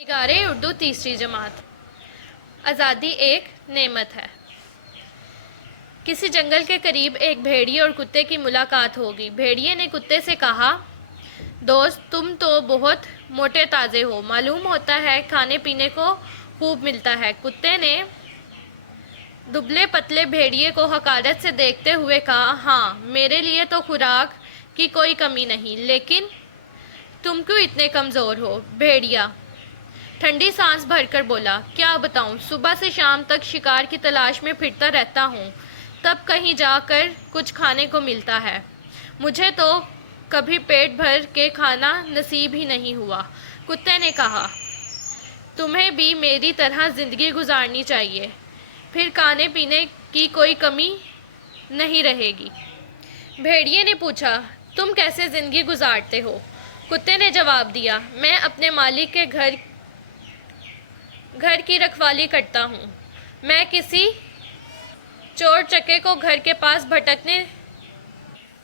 निगारे उर्दू तीसरी जमात। आज़ादी एक नेमत है। किसी जंगल के करीब एक भेड़िए और कुत्ते की मुलाकात होगी। भेड़िए ने कुत्ते से कहा, दोस्त, तुम तो बहुत मोटे ताज़े हो, मालूम होता है खाने पीने को खूब मिलता है। कुत्ते ने दुबले पतले भेड़िए को हकारत से देखते हुए कहा, हाँ, मेरे लिए तो खुराक की कोई कमी नहीं, लेकिन तुम क्यों इतने कमज़ोर हो? भेड़िया ठंडी सांस भरकर बोला, क्या बताऊं, सुबह से शाम तक शिकार की तलाश में फिरता रहता हूं, तब कहीं जाकर कुछ खाने को मिलता है। मुझे तो कभी पेट भर के खाना नसीब ही नहीं हुआ। कुत्ते ने कहा, तुम्हें भी मेरी तरह ज़िंदगी गुजारनी चाहिए, फिर खाने पीने की कोई कमी नहीं रहेगी। भेड़िए ने पूछा, तुम कैसे ज़िंदगी गुजारते हो? कुत्ते ने जवाब दिया, मैं अपने मालिक के घर की रखवाली करता हूँ। मैं किसी चोर चक्के को घर के पास भटकने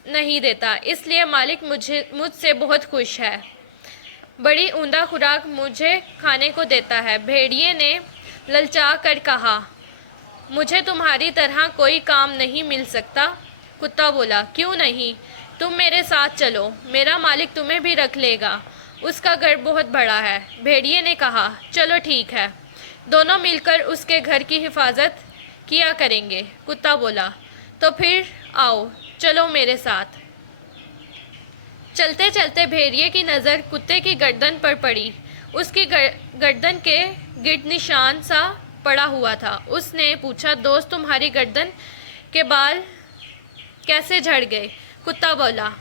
नहीं देता, इसलिए मालिक मुझसे बहुत खुश है। बड़ी उम्दा खुराक मुझे खाने को देता है। भेड़िए ने ललचा कर कहा, मुझे तुम्हारी तरह कोई काम नहीं मिल सकता। कुत्ता बोला, क्यों नहीं, तुम मेरे साथ चलो, मेरा मालिक तुम्हें भी रख लेगा, उसका घर बहुत बड़ा है। भेड़िए ने कहा, चलो ठीक है, दोनों मिलकर उसके घर की हिफाजत किया करेंगे। कुत्ता बोला, तो फिर आओ, चलो मेरे साथ। चलते चलते भेड़िए की नज़र कुत्ते की गर्दन पर पड़ी। उसकी गर्दन के गिर्द निशान सा पड़ा हुआ था। उसने पूछा, दोस्त, तुम्हारी गर्दन के बाल कैसे झड़ गए? कुत्ता बोला,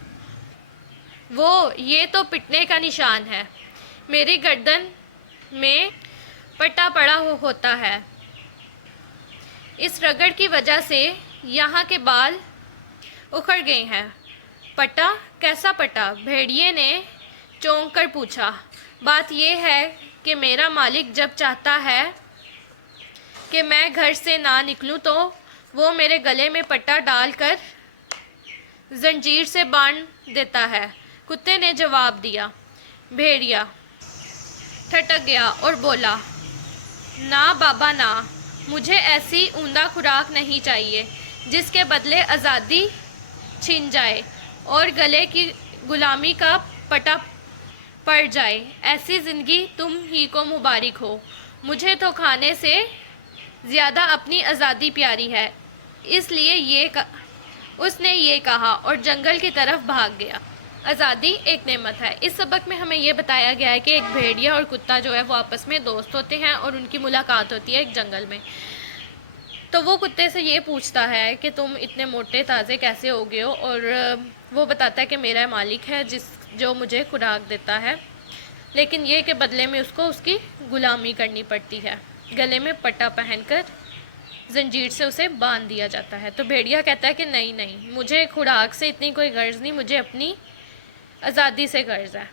ये तो पिटने का निशान है, मेरी गर्दन में पट्टा पड़ा होता है, इस रगड़ की वजह से यहाँ के बाल उखड़ गए हैं। पट्टा? कैसा पट्टा? भेड़िए ने चौंक कर पूछा। बात यह है कि मेरा मालिक जब चाहता है कि मैं घर से ना निकलूं, तो वो मेरे गले में पट्टा डालकर जंजीर से बांध देता है। कुत्ते ने जवाब दिया। भेड़िया ठटक गया और बोला, ना बाबा ना, मुझे ऐसी उम्दा खुराक नहीं चाहिए जिसके बदले आज़ादी छिन जाए और गले की गुलामी का पटा पड़ जाए। ऐसी ज़िंदगी तुम ही को मुबारक हो। मुझे तो खाने से ज़्यादा अपनी आज़ादी प्यारी है। इसलिए उसने ये कहा और जंगल की तरफ भाग गया। आज़ादी एक नेमत है। इस सबक में हमें ये बताया गया है कि एक भेड़िया और कुत्ता जो है वो आपस में दोस्त होते हैं और उनकी मुलाकात होती है एक जंगल में। तो वो कुत्ते से ये पूछता है कि तुम इतने मोटे ताज़े कैसे हो गए हो, और वो बताता है कि मेरा मालिक है जो मुझे खुराक देता है, लेकिन ये कि बदले में उसको उसकी गुलामी करनी पड़ती है। गले में पट्टा पहनकर जंजीर से उसे बांध दिया जाता है। तो भेड़िया कहता है कि नहीं नहीं, मुझे खुराक से इतनी कोई गर्ज नहीं, मुझे अपनी आज़ादी से गर्ज है।